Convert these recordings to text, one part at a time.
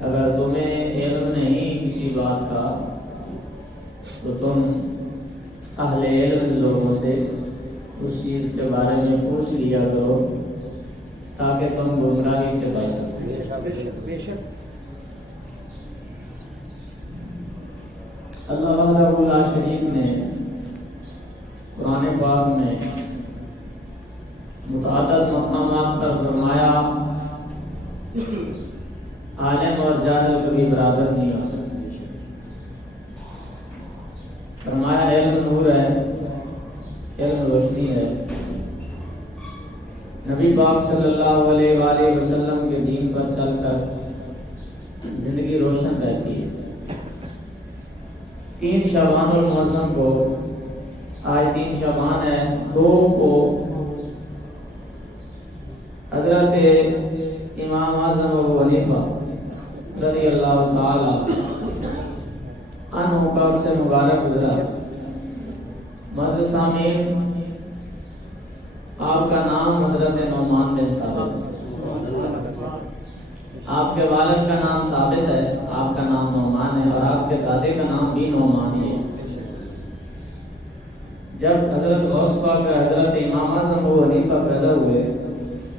اگر تمہیں علم نہیں کسی بات کا تو تم اہل علم لوگوں سے اس چیز کے بارے میں پوچھ لیا کرو تاکہ تم گمراہی سے بچ سکو۔ اللہ وحدہ لا شریک نے قرآن پاک میں متعدد مقامات پر فرمایا عالم اور جاہل کبھی برابر نہیں ہو سکتے۔ فرمایا علم نور ہے، علم روشنی ہے۔ نبی پاک صلی اللہ علیہ وآلہ وسلم کے دین پر چل کر زندگی روشن رہتی ہے۔ 3 شعبان المعظم کو، آج 3 شعبان ہے، 2 کو حضرت امام اعظم ابو حنیفہ رضی اللہ تعالی عنہ کا سے مبارک گزرا۔ معزز سامعین، آپ کا نام حضرت نعمان بن ثابت، آپ کے والد کا نام ثابت ہے، آپ کا نام نعمان ہے، اور آپ کے دادے کا نام بھی نعمان ہے۔ جب حضرت غوث پاک حضرت امام اعظم ابو حنیفہ پیدا ہوئے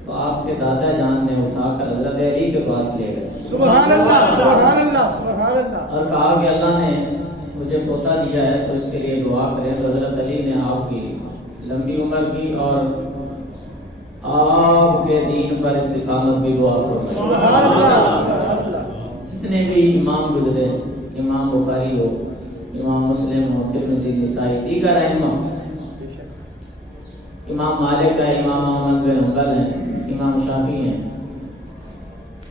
تو آپ کے دادا جان نے اٹھا کر حضرت علی کے پاس لے گئے، سبحان اللہ سبحان اللہ سبحان اللہ، اور کہا کہ اللہ نے مجھے پوتا دیا ہے تو اس کے لیے دعا کریں۔ تو حضرت علی نے آپ کی لمبی عمر کی اور آپ کے دین پر استقامت کی دعا فرمائی۔ جتنے بھی امام گزرے، امام بخاری ہو، امام مسلم ہو، ترمذی، نسائی، دیگر ائمہ، امام مالک ہے، امام احمد بن حنبل ہیں، امام شافعی ہیں،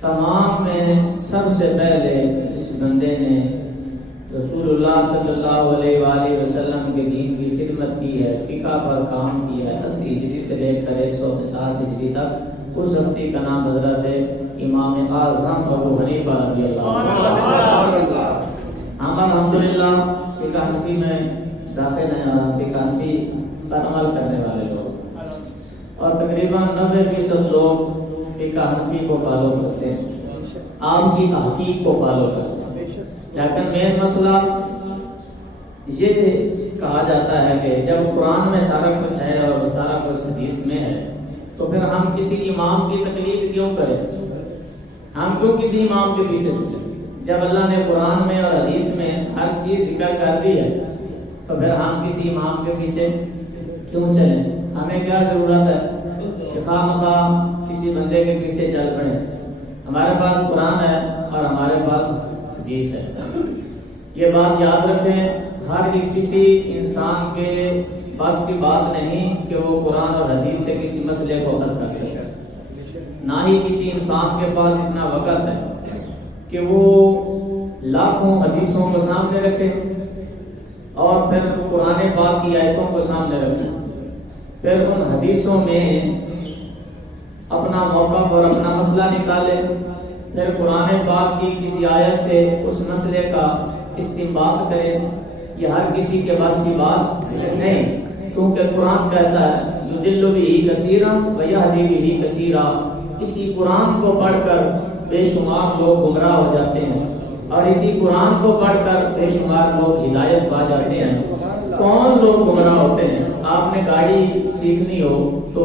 تمام میں سب سے پہلے اس بندے نے رسول اللہ صلی اللہ علیہ وآلہ وسلم کے دین کی خدمت کی ہے، فقہ پر کام کیا ہے۔ 80 ہجری سے لے کر 150 ہجری تک اس ہستی کا نام حضرت امام اعظم ابو حنیفہ رضی اللہ عنہ۔ ہم الحمدللہ فقہ حنفی میں داخل ہیں اور فقہ حنفی پر عمل کرنے والے لوگ، اور تقریباً 90% لوگ فقہ حنفی کو فالو کرتے ہیں، آپ کی تحقیق کو فالو کرتے ہیں۔ لیکن مین مسئلہ یہ کہا جاتا ہے کہ جب قرآن میں سارا کچھ ہے اور سارا کچھ حدیث میں ہے تو پھر ہم کسی امام کی تقلید کیوں کریں؟ ہم کیوں کسی امام کے پیچھے چلیں؟ جب اللہ نے قرآن میں اور حدیث میں ہر چیز ذکر کر دی ہے تو پھر ہم کسی امام کے پیچھے کیوں چلیں؟ ہمیں کیا ضرورت ہے کہ خواہ مخواہ کسی بندے کے پیچھے چل پڑیں؟ ہمارے پاس قرآن ہے اور ہمارے پاس حدیث ہے۔ یہ بات یاد رکھیں، ہر کسی انسان کے بس کی بات نہیں کہ وہ قرآن اور حدیث سے کسی مسئلے کو حل کر سکے، نہ ہی کسی انسان کے پاس اتنا وقت ہے کہ وہ لاکھوں حدیثوں کو سامنے رکھے اور پھر قرآن پاک کی آیتوں کو سامنے رکھے، پھر ان حدیثوں میں اپنا موقف اور اپنا مسئلہ نکالے، پھر قرآن پاک کی کسی آیت سے اس مسئلے کا استنباط کرے۔ یہ ہر کسی کے بس کی بات نہیں، کیونکہ قرآن کہتا ہے یضل بہ کثیرا ویہدی بہ کثیرا، اسی قرآن کو پڑھ کر بے شمار لوگ گمراہ ہو جاتے ہیں اور اسی قرآن کو پڑھ کر بے شمار لوگ ہدایت پا جاتے ہیں۔ کون لوگ گمراہ ہوتے ہیں؟ آپ نے گاڑی سیکھنی ہو تو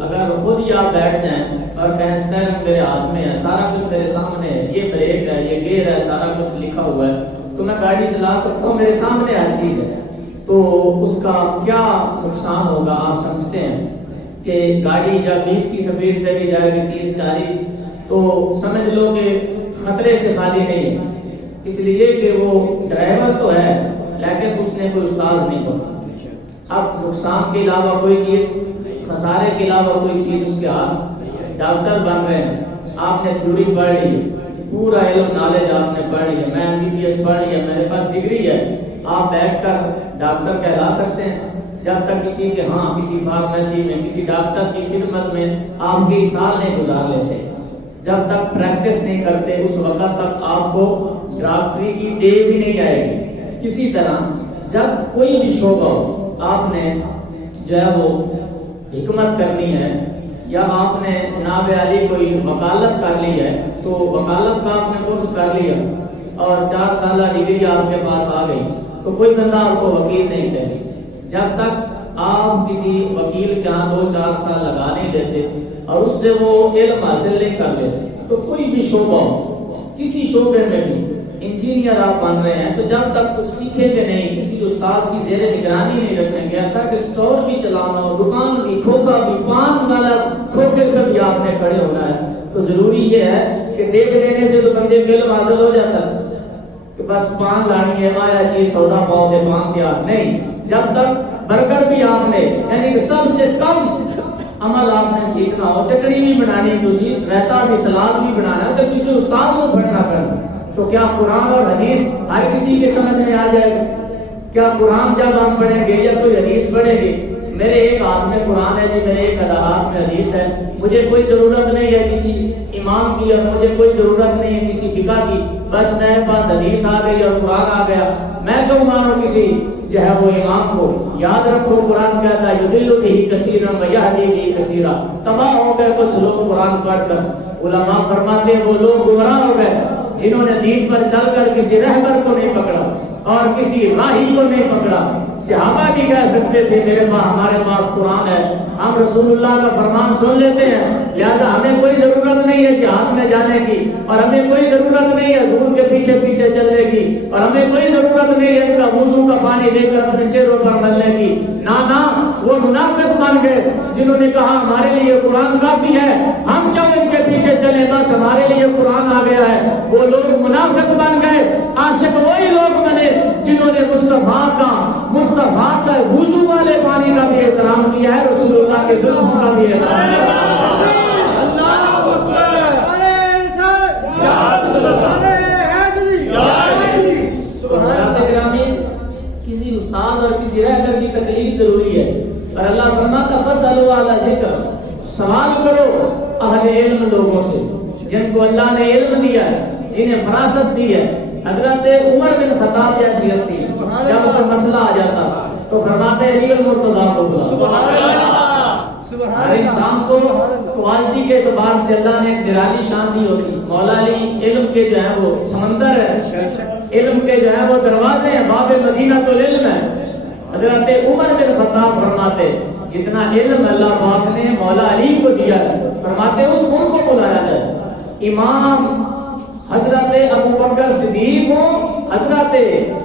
اگر خود ہی آپ بیٹھ جائیں اور کہیں اسٹیئرنگ میرے ہاتھ میں ہے، سارا کچھ میرے سامنے ہے، یہ بریک ہے، یہ گیئر ہے، سارا کچھ لکھا ہوا ہے تو میں گاڑی چلا سکتا ہوں، میرے سامنے ہر چیز ہے، تو اس کا کیا نقصان ہوگا؟ آپ سمجھتے ہیں کہ گاڑی جب 20 کی سپیڈ سے بھی جائے گی 30-40 تو سمجھ لو کہ خطرے سے خالی نہیں ہے، اس لیے کہ وہ ڈرائیور تو ہے لیکن اس نے کوئی استاد نہیں بنا۔ اب نقصان کے علاوہ کوئی چیز، خسارے کے علاوہ کوئی چیز اس کے ہاتھ۔ ڈاکٹر بن رہے ہیں، آپ نے تھیوری پڑھ لی، پورا علم نالج آپ نے پڑھ لیا، میں MBBS پڑھ لیا، میرے پاس ڈگری ہے، آپ بیٹھ کر ڈاکٹر کہلا سکتے ہیں؟ جب تک کسی کے کسی فارمیسی میں کسی ڈاکٹر کی خدمت میں آپ کی سال نہیں گزار لیتے، جب تک پریکٹس نہیں کرتے اس وقت تک آپ کو ڈاکٹری کی ڈے بھی نہیں جائے گی۔ کسی طرح جب کوئی بھی شعبہ ہو، آپ نے جو ہے وہ حکمت کرنی ہے، یا آپ نے جناب علی کوئی وکالت کر لی ہے تو وکالت کا آپ نے کورس کر لیا اور 4 سالہ ڈگری آپ کے پاس آ گئی تو کوئی بندہ آپ کو وکیل نہیں کہے جب تک آپ کسی وکیل کے ہاں 2-4 سال لگا نہیں دیتے اور اس سے وہ علم حاصل نہیں کر لیتے تو کوئی بھی شعبہ ہو کسی شعبے میں بھی انجینئر آپ بن رہے ہیں تو جب تک کچھ سیکھیں گے نہیں کسی استاد کی زیر نگرانی نہیں رکھیں گے تاکہ اسٹور بھی چلانا ہو دکان بھی کھوکا بھی پان والا کھوکے پر بھی آپ نے کھڑے ہونا ہے تو ضروری یہ ہے کہ دیکھ لینے سے تو بندے کو علم حاصل ہو جاتا ہے کہ بس پان لانی ہے آیا چیز سودا پاؤ دے پان دیا نہیں جب تک برگر بھی آپ نے یعنی کہ سب سے کم عمل آپ نے سیکھنا ہو چٹنی بھی بنانی کسی رہتا بھی سلاد بھی بنانا تو کسی استاد کو پڑھنا کرنا تو کیا قرآن اور حدیث ہر کسی کے سمجھ میں آ جائے گا کیا قرآن جب ہم پڑھیں گے یا کوئی حدیث پڑھیں گے میرے ایک ہاتھ میں قرآن ہے جی میرے ایک ہاتھ میں حدیث ہے مجھے کوئی ضرورت نہیں ہے کسی امام کی اور مجھے کوئی ضرورت نہیں ہے کسی فقہ کی بس میرے پاس حدیث آ گئی اور قرآن آ گیا میں تو مانو کسی جو ہے وہ امام کو یاد رکھو قرآن کہتا ہے یضل بہ کثیرا ویہدی بہ کثیرا تباہ ہو گئے کچھ لوگ قرآن پڑھ کر علماء فرماتے ہیں وہ لوگ گمراہ ہو گئے جنہوں نے دین پر چل کر کسی رہبر کو نہیں پکڑا اور کسی راہی کو نہیں پکڑا صحابہ بھی کہہ سکتے تھے میرے پاس ہمارے پاس قرآن ہے ہم رسول اللہ کا فرمان سن لیتے ہیں لہذا ہمیں کوئی ضرورت نہیں ہے جہاد میں جانے کی اور ہمیں کوئی ضرورت نہیں ہے حضور کے پیچھے پیچھے چلنے کی اور ہمیں کوئی ضرورت نہیں ہے ان کا وضو کا پانی لے کر اپنے چہروں پر ملنے کی نہ وہ منافق بن گئے جنہوں نے کہا ہمارے لیے قرآن کافی ہے ہم کیوں ان کے پیچھے چلے بس ہمارے لیے قرآن آ گیا ہے وہ لوگ منافق بن گئے عاشق وہی لوگ بنے جنہوں نے مصطفیٰ کا وضو والے پانی کا بھی احترام کیا ہے رسول اللہ کے ظلم کا بھی احترام کیا کسی استاد اور کسی رہبر کی تکلیف ضروری ہے اور اللہ فرماتا فاسألوا اہل ذکر سوال کرو اہل علم لوگوں سے جن کو اللہ نے علم دیا ہے جنہیں فراست دی ہے حضرت عمر بن خطاب جیسی ہستی جب کوئی مسئلہ آ جاتا تو فرماتے علی المرتضیٰ کو ہر انسان کو کوالٹی کے اعتبار سے اللہ نے ایک نرالی شان دی ہوتی مولا علی علم کے جو ہے وہ سمندر ہے علم کے جو ہے وہ دروازے ہیں باب مدینہ تو علم ہے حضرت عمر بن خطاب فرماتے جتنا علم اللہ پاک نے مولا علی کو دیا ہے فرماتے اس ان کو بلایا جائے امام حضرت ابو بکر صدیق ہوں حضرت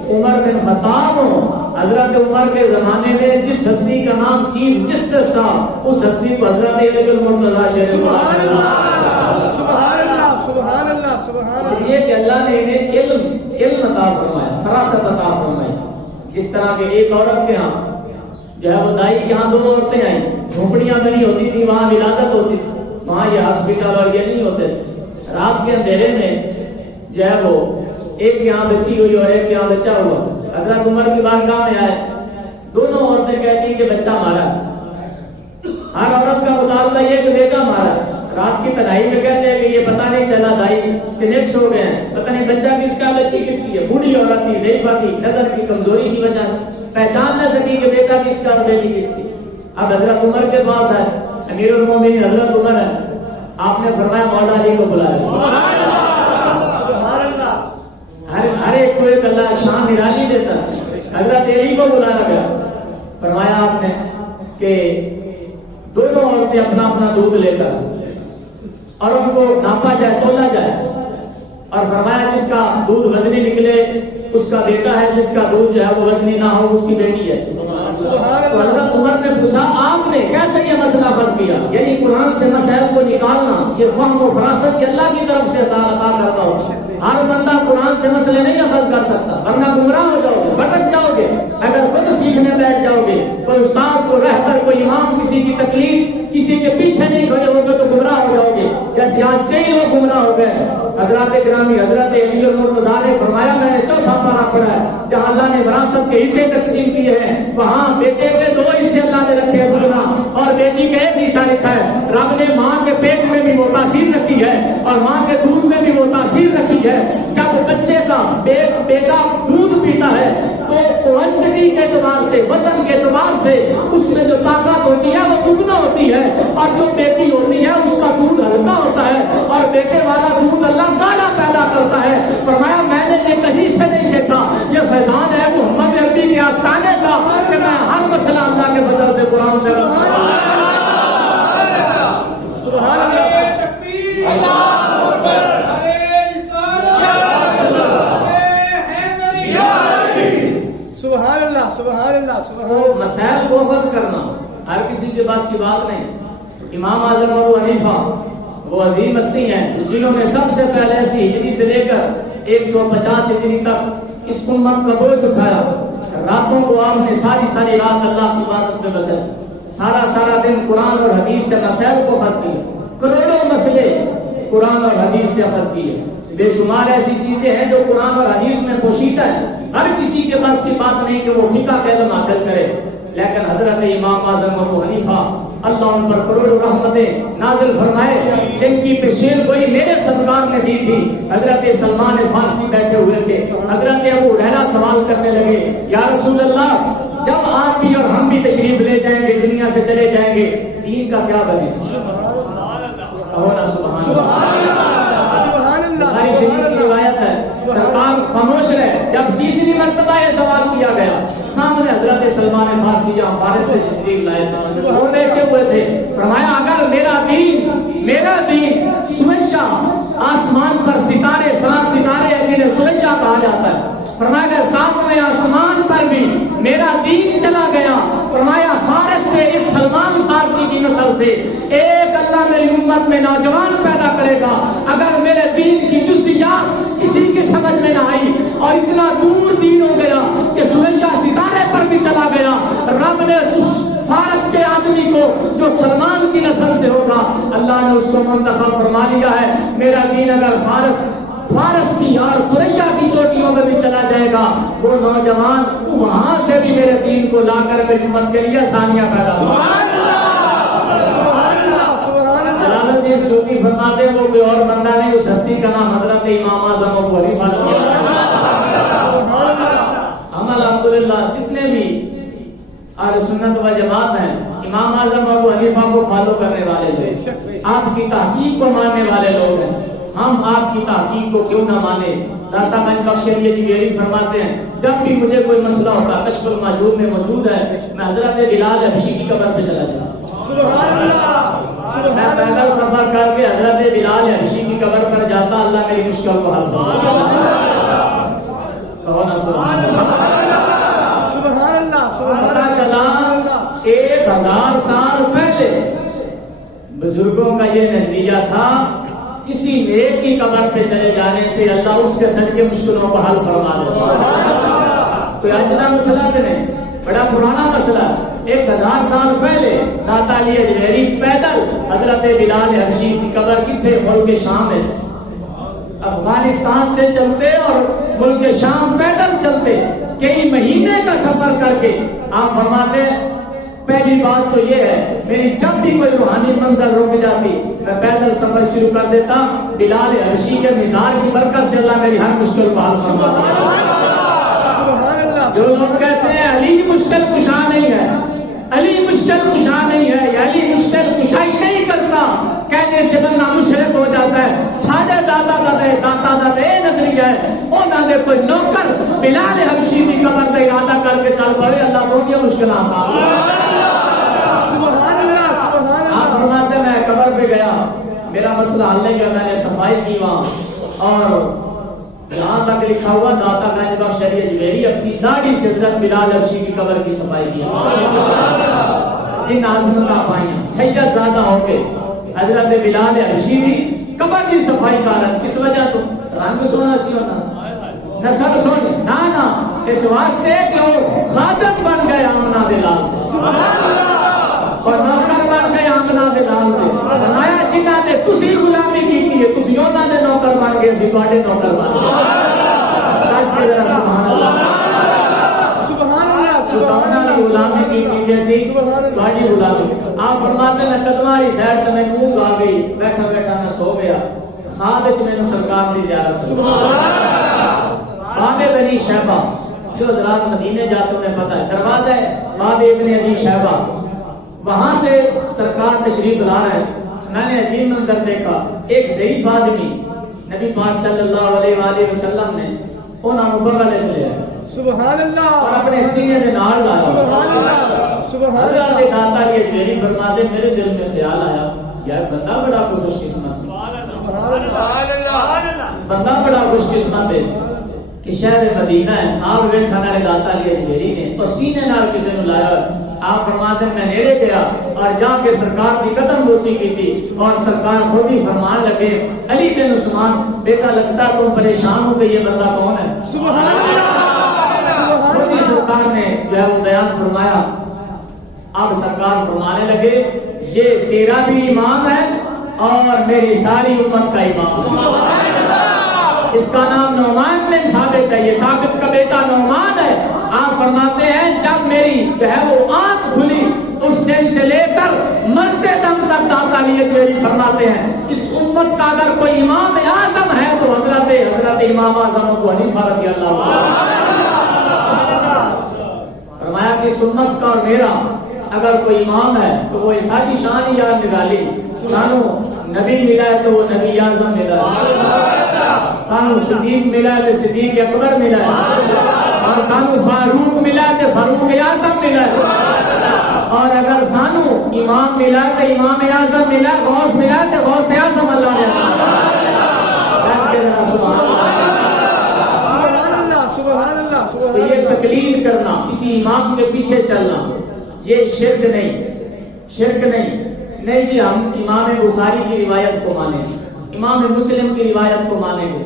عمر بن خطاب ہوں حضرت عمر کے زمانے میں جس ہستی کا نام چیف جسٹس تھا اس ہستی کو حضرت علی المرتضیٰ شریف سبحان اللہ سبحان اللہ سبحان اللہ اس لیے کہ اللہ نے انہیں علم عطا فرمایا فراست عطا فرمائی جس طرح کہ ایک عورت کے ہاں جو ہے وہ دائی کے ہاں 2 عورتیں آئیں جھونپڑیاں بنی ہوتی تھی وہاں ولادت ہوتی تھی وہاں یہ ہاسپٹل اور یہ نہیں ہوتے رات کے اندھیرے میں جو ہے وہ ایک کے یہاں بچی ہوئی اور ایک کے یہاں بچہ ہوا حضرت عمر کی بارگاہ میں آئے دونوں عورتیں کہتی کہ بچہ مارا ہر عورت کا مطالبہ یہ کہ بیٹا مارا رات کی تنہائی میں کہتے ہیں کہ یہ پتہ نہیں چلا دائی سے نیکس ہو گئے ہیں پتہ نہیں بچہ کس کا بچی کس کی ہے بوڑھی عورت تھی ضعیفہ تھی نظر کی کمزوری کی وجہ سے پہچان نہ سکی کہ بیٹا کس کا اور بیٹی کس کی اب حضرت عمر کے پاس ہے امیر المومنین حضرت عمر ہے آپ نے فرمایا مولا علی کو بلایا ہر ایک کو ایک اللہ شان نرالی دیتا حضرت علی کو بلایا گیا فرمایا آپ نے کہ دونوں عورتیں اپنا اپنا دودھ لے کر اور ان کو ناپا جائے تولا جائے اور فرمایا جس کا دودھ وزنی نکلے اس کا بیٹا ہے جس کا دودھ جو ہے وہ وزنی نہ ہو اس کی بیٹی ہے تو حضرت عمر نے پوچھا آپ نے کیسے یہ مسئلہ بس کیا یعنی قرآن سے مسائل کو نکالنا یہ فہم و فراست اللہ کی طرف سے عطا کرتا ہو ہر بندہ قرآن سے مسئلے نہیں اخذ کر سکتا ورنہ گمراہ ہو جاؤ گے بھٹک جاؤ گے اگر خود سیکھنے بیٹھ جاؤ گے کوئی استاد کو رہ کر کوئی امام کسی کی تکلیف کسی کے پیچھے نہیں کھڑے ہو گے تو گمراہ ہو جاؤ گے جیسے آج کئی لوگ گمراہ ہو گئے حضرات گرامی حضرت علی المرتضیٰ نے فرمایا میں نے چوتھا پارہ پڑھا ہے جہاں اللہ نے وراثت کے حصے تقسیم کیے ہیں وہاں بیٹے کے 2 حصے اللہ نے رکھے ہیں دنیا اور بیٹی کا 1 حصہ رکھا ہے رب نے ماں کے پیٹ میں بھی وہ تاثیر رکھی ہے اور ماں کے دودھ میں بھی وہ تاثیر رکھی ہے جب بچے کا بیٹا دودھ پیتا ہے تو کوانٹٹی کے اعتبار سے وزن کے اعتبار سے اس میں جو طاقت ہوتی ہے وہ دگنا ہوتی ہوتی ہے اور جو بیٹی ہوتی ہے اس کا دودھ ہلکا ہوتا ہے اور بیٹے والا دودھ اللہ گاڑا پیدا کرتا ہے. فرمایا میں نے یہ کہیں سے نہیں سیکھا, یہ فیضان ہے محمد عربی کے آستانے کا کہ میں ہر مسئلہ اللہ کے فضل سے قرآن سے سبحان اللہ. سبحان اللہ سبحان اللہ سبحان اللہ. مسائل کو حل کرنا ہر کسی کے پاس کی بات نہیں. امام اعظم ابو حنیفہ وہ عظیم ہستی ہیں جنہوں نے سب سے پہلے ایسی ہجری سے لے کر 150 ہجری تک اس امت کا بوجھ اٹھایا. راتوں کو آپ نے ساری رات اللہ کی عبادت میں بسر, سارا دن قرآن اور حدیث سے مسائل کو حل کیا. کروڑوں مسئلے قرآن اور حدیث سے حل کیے. بے شمار ایسی چیزیں ہیں جو قرآن اور حدیث میں پوشیدہ ہے, ہر کسی کے پاس کی بات نہیں کہ وہ فقہ کا علم حاصل کرے. لیکن حضرت امام اعظم ابو حنیفہ اللہ ان پر کروڑوں رحمتیں نازل فرمائے, جن کی پیشین گوئی میرے سرکار نے دی تھی. حضرت سلمان فارسی بیٹھے ہوئے تھے, حضرت ابو ہریرہ سوال کرنے لگے, یا رسول اللہ جب آپ بھی اور ہم بھی تشریف لے جائیں گے, دنیا سے چلے جائیں گے, دین کا کیا بنے؟ بخاری شریف کی روایت ہے, سرکار خاموش رہے. جب تیسری مرتبہ یہ سوال کیا گیا, سامنے حضرت سلمان فارسی جہاں فارس سے تشریف لائے تھے وہ بیٹھے ہوئے تھے. فرمایا اگر میرا دین سورجا آسمان پر ستارے 7 ستارے ہیں جنہیں سورجا کہا جاتا ہے, فرمایا کہ 7ویں آسمان پر بھی میرا دین چلا گیا. فرمایا فارس سے اس سلمان فارسی کی نسل سے ایک اللہ میری امت میں نوجوان پیدا کرے گا. اگر میرے دین کی جزیات کسی کی سمجھ میں نہ آئی اور اتنا دور دین ہو گیا کہ سورجا ستارے پر بھی چلا گیا, رب نے فارس کے آدمی کو جو سلمان کی نسل سے ہوگا اللہ نے اس کو منتخب فرما لیا ہے. میرا دین اگر فارس کی اور سوریا کی چوٹیوں میں بھی چلا جائے گا, وہ نوجوان وہاں سے بھی میرے دین کو لا کر میری امت کے لیے آسانیاں پیدا جلال الدین سیوطی فرماتے ہیں وہ کوئی اور بندہ نہیں, اس ہستی کا نام حضرت امام اعظم ابو حنیفہ. ہم الحمدللہ جتنے بھی اہل سنت و جماعت ہیں امام اعظم ابو حنیفہ کو فالو کرنے والے لوگ, آپ کی تحقیق کو ماننے والے لوگ ہیں. ہم آپ کی تحقیق کو کیوں نہ مانے. داتا گنج بخش علی جویری فرماتے ہیں جب بھی مجھے کوئی مسئلہ ہوتا کشف المحجوب میں موجود ہے, میں حضرت بلال حبشی کی قبر پہ چلا جاتا. میں پیدل سفر کر کے حضرت بلال حبشی کی قبر پر جاتا, اللہ میری مشکل کو حل کرتا. پتا چلا 1000 سال پہلے بزرگوں کا یہ نتیجہ تھا, کسی نیک کی قبر پہ چلے جانے سے اللہ اس کے سر کے مشکلوں کو حل فرما دیتا ہے. کوئی اجزا مسئلہ نہیں, بڑا پرانا مسئلہ. 1000 سال پہلے داتا علی اجمیری پیدل حضرت بلال حبشی کی قبر کتنے ملک شام میں, افغانستان سے چلتے اور ملک شام پیدل چلتے, کئی مہینے کا سفر کر کے. آپ فرماتے پہلی بات تو یہ ہے میری جب بھی کوئی روحانی منظر رک جاتی میں پیدل سفر شروع کر دیتا. بلال حبشی کے مزاج کی برکت سے اللہ میری ہر مشکل کو حل فرماتا ہے. جو لوگ کہتے ہیں علی مشکل کشا نہیں ہے, علی مشکل کشا نہیں ہے, علی مشکل کشائی نہیں کرتا, کہنے سے بندہ مشرک ہو جاتا ہے. سارے دادا نظریہ ہے انہوں نے کوئی نوکر بلال حبشی کی قبر پہ ارادہ کر کے چل پڑے, اللہ کو یہ مشکل آسان. آپ فرماتے میں قبر پہ گیا, میرا مسئلہ حل نہیں گیا, میں نے صفائی کی وہاں اور جہاں تک لکھا ہوا داتا گنج بخش علی اجمیری اپنی داڑھی سے حضرت بلال حبشی کی قبر کی صفائی کی. جن عظمت پائیں سید زادہ ہو کے حضرت بلال حبشی کی قبر کی صفائی کا رنگ کس وجہ تو رنگ سونا سی ہونا نسل سونے نہ اس واسطے کہ وہ خادم بن گئے آمنہ بلال اور نوکر بن گئے آمنہ بلال سے. فرمایا جنہاں نے تسی غلامی کی ہے تسی انہاں دے نوکر بن گئے سی تواڈے نوکر بن گئے. سبحان اللہ غلامی کی جیسی تواڈی غلامی. آپ فرماتے ہیں قدمہ ہی سائڈ تے میں اونگ آ گئی, بیٹھا بیٹھا میں سو گیا, خواب وچ مینوں سرکار دی زیارت ہوئی. باب بنی شیبہ جو حضرات مدینے جاتے انہیں پتہ ہے, دروازہ ہے باب ابن ابی شیبہ, وہاں سے سرکار تشریف لا رہے ہیں. میں نے عجیب منظر دیکھا. ایک ضعیف آدمی نبی پاک صلی اللہ علیہ وآلہ وسلم نے انہوں کو بغل چ لیا سبحان اللہ اور اپنے سینے کے نال لایا. سبحان اللہ سبحان حضرت اللہ داتا یہ میری فرماتے میرے دل میں خیال آیا یار بندہ بڑا خوش قسمت بندہ بڑا خوش قسمت ہے کہ شہر مدینہ ہے. آپ ویکھا نال داتا یہ میری نے اور سینے نال کسی نے لایا. آپ فرماتے ہیں میں نیڑے گیا اور جا کے سرکار کی قدم بوسی کی تھی اور سرکار خود ہی فرمان لگے علی بن عثمان بیٹا لگتا ہے تم پریشان ہو کہ یہ بندہ کون ہے. سبحان اللہ خود ہی سرکار نے جو ہے وہ بیان فرمایا. اب سرکار فرمانے لگے یہ تیرا بھی امام ہے اور میری ساری امت کا امام ہے. اس کا نام نعمان بن ثابت ہے. یہ ثابت کا بیٹا نعمان ہے. آپ فرماتے ہیں جب میری جو ہے وہ آنکھ کھلی اس دن سے لے کر مرتے دم تک داتا نیت میری فرماتے ہیں اس امت کا اگر کوئی امام اعظم ہے تو حضرت امام اعظم ابو حنیفہ رضی اللہ عنہ. فرمایا کہ اس امت کا اور میرا اگر کوئی امام ہے تو وہ ساری شان یاد نکالی. سانو نبی ملا ہے تو وہ نبی اعظم ملا ہے. سانو صدیق ملا ہے تو صدیق اکبر ملا ہے. اور سانو فاروق ملا ہے تو فاروق اعظم ملا ہے. اور اگر سانو امام ملا ہے تو امام اعظم ملا ہے. غوث ملا ہے تو غوث اعظم اللہ تو یہ تقلید کرنا کسی امام کے پیچھے چلنا یہ شرک نہیں جی. ہم امام بخاری کی روایت کو مانیں امام مسلم کی روایت کو مانیں گے.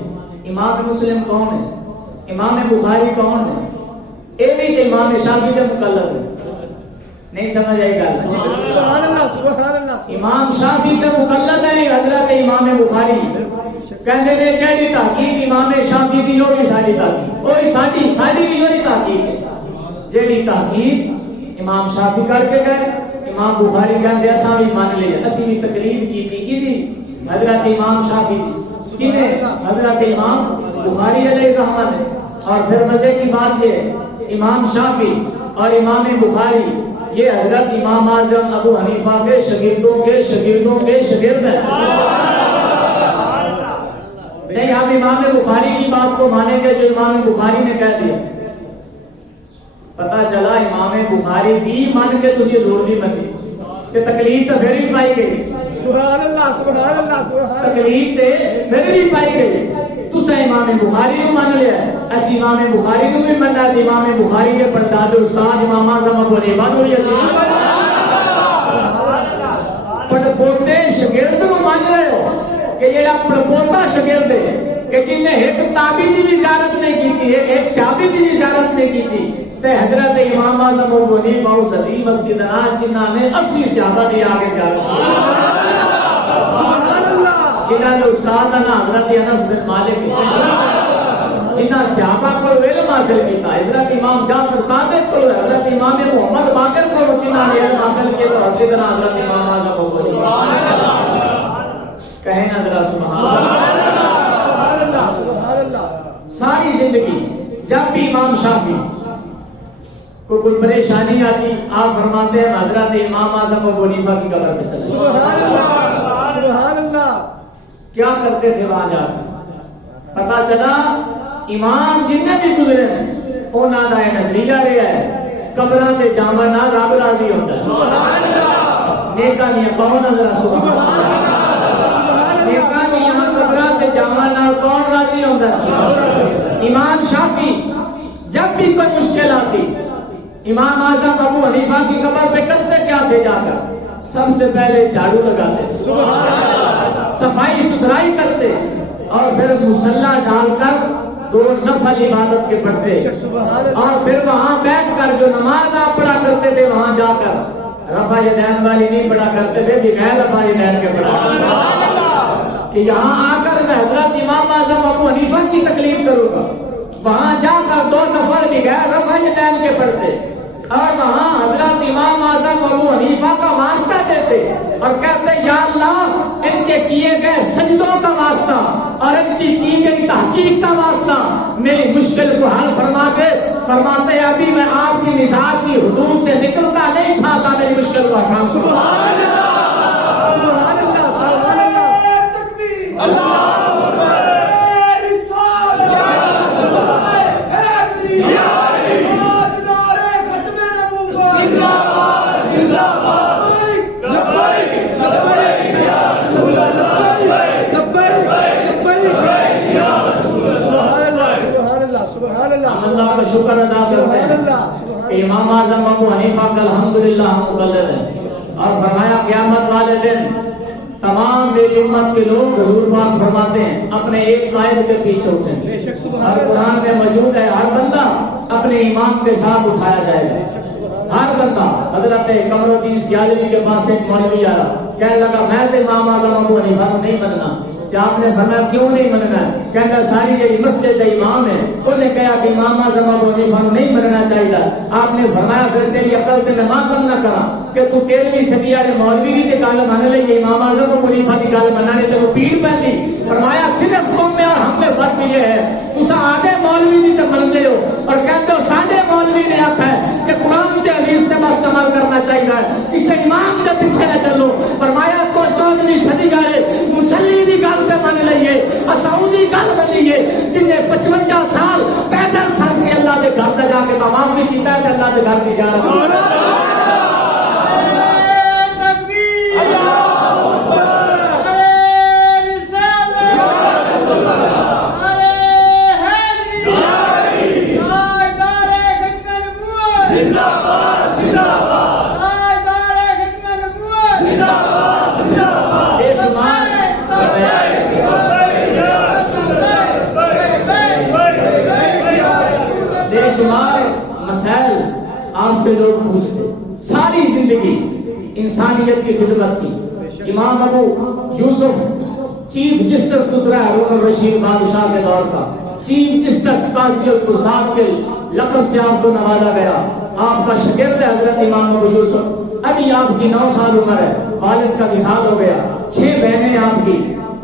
امام مسلم کون ہے؟ امام بخاری کون ہے؟ یہ بھی امام شافعی کا مقلد ہے. نہیں سمجھ آئی گا. سبحان اللہ سبحان اللہ امام شافعی کا مقلد ہے حضرت امام بخاری. کہتے ہیں کہڑی تحقیق امام شافعی کی جو بھی ساری تحقیق وہی ساری بھی وہی تحقیق ہے. جیڑی تحقیق امام شافعی کر کے گئے امام بخاری کہتے ایسا بھی مان لیا. اسی بھی تقلید کی تھی حضرت امام شافعی کی حضرت امام بخاری علیہ الرحمہ نے. اور پھر مزے کی بات یہ امام شافعی اور امام بخاری یہ حضرت امام اعظم ابو حنیفہ کے شاگردوں کے شاگرد ہیں. نہیں ہم امام بخاری کی بات کو مانیں گے جو امام بخاری نے کہہ دیا. پتا چلا امام بخاری بھی مان کے تجھے ضرور دی بنی کہ تکلیف تو پھر بھی پائی گئی. سبحان اللہ سبحان اللہ سبحان تکلیف تے پھر بھی پائی گئی. تسا امام بخاری کو مان لیا اسی امام بخاری کو بھی مننا. امام بخاری کے پرداد استاد امام اعظم ابو حنیفہ پڑپوتے شاگرد کو مان رہے ہو کہ یہ پڑپوتا شاگرد ہے کہ جن نے ایک تابعی کی زیارت نہیں کی ایک صحابی کی زیارت نہیں کی تھی. حضرت امام اعظم ابو حنیفہ اس عظیم مسجد ناز جنہوں نے 80 صحابہ کی آگے زیارت کی. جنہوں نے استاد کا نام حضرت انس بن مالک جنہوں صحابہ کو علم حاصل کیا. حضرت امام جعفر صادق کو حضرت امام محمد باقر کو جنہوں نے علم حاصل کیا تو حضرت امام اعظم ابو حنیفہ کہیں نا ذرا سبحان اللہ. ساری زندگی جب بھی امام شافعی کو کوئی پریشانی آتی آپ فرماتے ہیں حضرت امام اعظم ابو حنیفہ کی قبر پہ چلے. سبحان اللہ سبحان اللہ. کیا کرتے تھے وہاں جا کر پتا چلا امام جن بھی گزرے انہوں کا نظریہ رہا ہے قبراں تے جاون نہ رب راضی ہوتا ہے. نیکاں دیاں کون نظر سبحان اللہ. نیکاں دیاں قبراں تے جاون نہ کون راضی ہوتا ہے؟ امام شافعی جب بھی کوئی مشکل آتی امام اعظم ابو حنیفہ کی قبر پہ کرتے کیا تھے؟ جا کر سب سے پہلے جھاڑو لگاتے صفائی ستھرائی کرتے اور پھر مصلی ڈال کر 2 نفل عبادت کے پڑھتے اور پھر وہاں بیٹھ کر جو نماز آپ پڑھا کرتے تھے وہاں جا کر رفع یدین والی نہیں پڑھا کرتے تھے بغیر رفع یدین کے پڑھا کہ یہاں آ کر میں حضرت امام اعظم ابو حنیفہ کی تکلیف کروں گا. وہاں جا کر 2 نفل بغیر رفع یدین کے پڑھتے اور وہاں حضرت امام اعظم ابو حنیفہ کا واسطہ دیتے اور کہتے یا اللہ ان کے کیے گئے سجدوں کا واسطہ اور ان کی گئی تحقیق کا واسطہ میری مشکل مشکل کو حل فرما کے فرماتے ہیں ابھی میں آپ کی نثار کی حدود سے نکلتا نہیں تھا کہ میری مشکل کو آسان کرو۔ سبحان اللہ سبحان اللہ سبحان اللہ تکبیر اللہ اللہ کا شکر ادا کرتے ہیں کہ امام اعظم ابو حنیفہ کا الحمدللہ مقلد ہے، اور فرمایا قیامت والے دن تمام میری امت کے لوگ حضور پاک فرماتے ہیں اپنے ایک قائد کے پیچھے اٹھیں گے، اور قرآن میں موجود ہے ہر بندہ اپنے امام کے ساتھ اٹھایا جائے گا، ہر بندہ۔ حضرت قمر الدین سیالوی کے پاس ایک مولوی آیا، کہنے لگا میں تو امام اعظم ابو حنیفہ کو نہیں ماننا۔ کہ آپ نے فرمایا کیوں نہیں مننا ہے؟ کہتا ساری یہ مسجد کا امام ہے، انہوں نے کہا کہ امام اعظم ابو حنیفہ کو نہیں مننا چاہیے۔ آپ نے فرمایا پھر تیری عقل سے میں معلوم نہ کرا کہ تو 13ویں صدی والے مولوی کی گل مان لے، امام اعظم ابو حنیفہ کی گل منانے تے وہ پیڑ پہ۔ فرمایا صرف تم میں اور ہم میں فرق یہ ہے تسا آدھے مولوی بھی تو منتے ہو اور کہتے ہو ساڈے مولوی نے آخا ہے کہ قرآن کے حدیث سے بس عمل کرنا چاہیے، کسی امام کے پیچھے نہ چلو۔ فرمایا تو 14ویں صدی والے مسلی کی گل پہ من لئیے، اسعودی گل بنیے جن نے 55 سال پیدل چل کے اللہ کے گھر پہ جا کے طواف بھی کیتا ہے، اللہ کے گھر کی جا مسائل آپ سے لوگ پوچھتے، ساری زندگی انسانیت کی خدمت کی۔ امام ابو یوسف چیف جسٹس گزرا ہارون الرشید بادشاہ کے دور کا، چیف جسٹس قاضی القضات کے لقب سے آپ کو نوازا گیا۔ آپ کا شاگرد ہے حضرت امام ابو یوسف، ابھی آپ کی 9 سال عمر ہے، والد کا وصال ہو گیا، 6 بہنیں آپ کی۔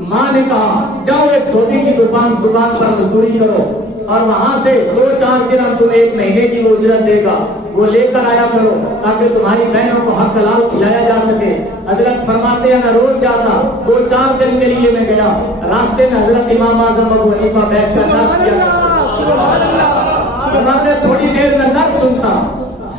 ماں نے کہا جاؤ ایک دھوبی کی دکان پر مزدوری کرو اور وہاں سے 2-4 درہم تمہیں 1 مہینے کی وہ اجرت دے گا، وہ لے کر آیا کرو تاکہ تمہاری بہنوں کو حق حلال کھلایا جا سکے۔ حضرت فرماتے ہیں میں روز جاتا، 2-4 دن کے لیے میں گیا، راستے میں حضرت امام اعظم ابو حنیفہ بیٹھ کر درس کیا۔ فرماتے تھوڑی دیر میں درس سنتا،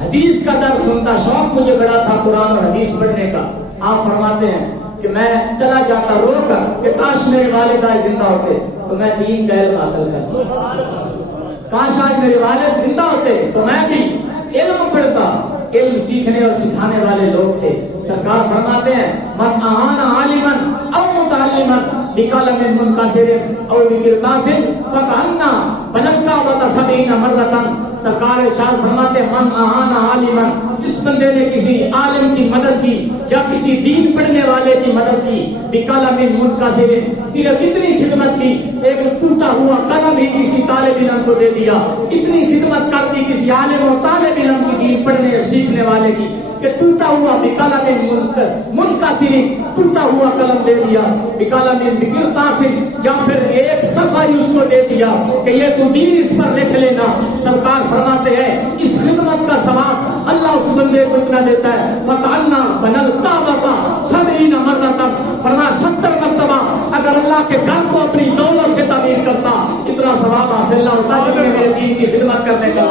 حدیث کا درس سنتا، شوق مجھے بڑا تھا قرآن اور حدیث پڑھنے کا۔ آپ فرماتے ہیں کہ میں چلا جاتا رو کر کہ کاش میرے والدہ زندہ ہوتے تو میں دین کا علم حاصل کرتا، کاش آج میرے والد زندہ ہوتے تو میں بھی علم پڑھتا۔ علم سیکھنے اور سکھانے والے لوگ تھے۔ سرکار فرماتے ہیں من اعان عالما او متعلما بقلم منکسر او بقرطاس فکأنما بلغ 70 مرة۔ سرکار ارشاد فرماتے ہیں من اعان عالما، جس بندے نے کسی عالم کی مدد کی یا کسی دین پڑھنے والے کی مدد کی، بقلم منکسر، صرف اتنی خدمت کی ایک ٹوٹا ہوا قلم ہی کسی طالب علم کو دے دیا، اتنی خدمت کر دی کسی عالم اور طالب علم کی دین پڑھنے اور سیکھنے والے کی کہ ٹوٹا ہوا بقلم منکسر، ٹوٹا ہوا قلم دے دیا، بقلم بقرطاس، یا پھر ایک صفحہ ہی اس کو دے دیا کہ یہ تو دین اس پر لکھ لینا۔ سرکار فرماتے ہیں اس خدمت کا ثواب اللہ اس بندے کو اتنا دیتا ہے فَتَعَلَّا بَنَلْتَا بَقَا 70 مرة، فرمایا 70 مرتبہ اگر اللہ کے گھر کو اپنی دولت سے تعمیر کرتا اتنا ثواب حاصل نہ ہوتا جتنے میرے دین کی خدمت کرنے کا۔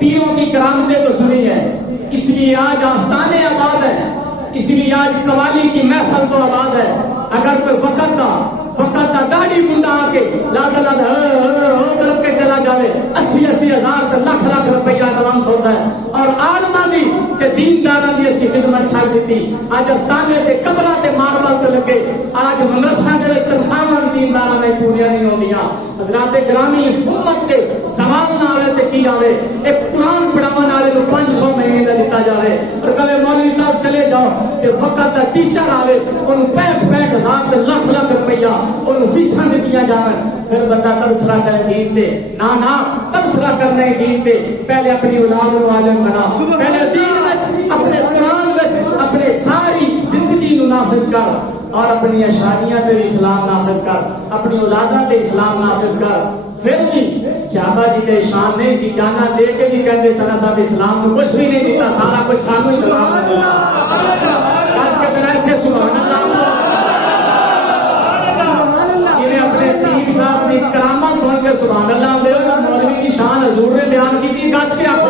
پیروں کی کرامتیں تو سنی ہے، اس لیے آج آستانے آباد ہے، اس لیے آج قوالی کی محفل تو آباد ہے۔ اگر کوئی وقت کا داڑھی منڈا آ کے لاگ کر کے چلا جائے 80 ہزار لاکھ روپیہ ایڈوانس ہوتا ہے، اور آلما بھی کہ دینداراں دی اسی خدمت چھڑ دیتی۔ آج استانے تے قبراں تے ماربل تے لگے، آج مدرسہ دے تنخواہاں دینداراں نے پوریاں نہیں ہوندیاں۔ حضرات گرامی اس امت تے سوال نہ آئے تے کی آوے، ایک قرآن پڑھاون والے نوں 500 مہینے دا دتا جائے اور کہے مولوی صاحب چلے جاؤ کہ وقت کا ٹیچر آئے ان 65 ہزار لاکھ لاکھ روپیہ ان فیساں دیا جائے پھر بندہ تبصرہ کرے دین پہ نہ تبصرہ کرنا ہے دین پہ پہلے اپنی اولاد کو عالم بنا پہلے دین میں اپنے قرآن میں اپنے ساری زندگی کو نافذ کر اور اپنی اشاریاں پہ اسلام نافذ کر اپنی اولاداں پہ اسلام نافذ کر پھر بھی صحابہ جی کے شان نہیں سی جانا دے کے بھی کہتے سنا صاحب اسلام کو کچھ بھی نہیں دیتا سارا کچھ سانو سلام اپنے پیر صاحب کی کرامت سن کے سبحان اللہ دے مولوی کی شان حضور نے بیان کی تھی گج کے آپ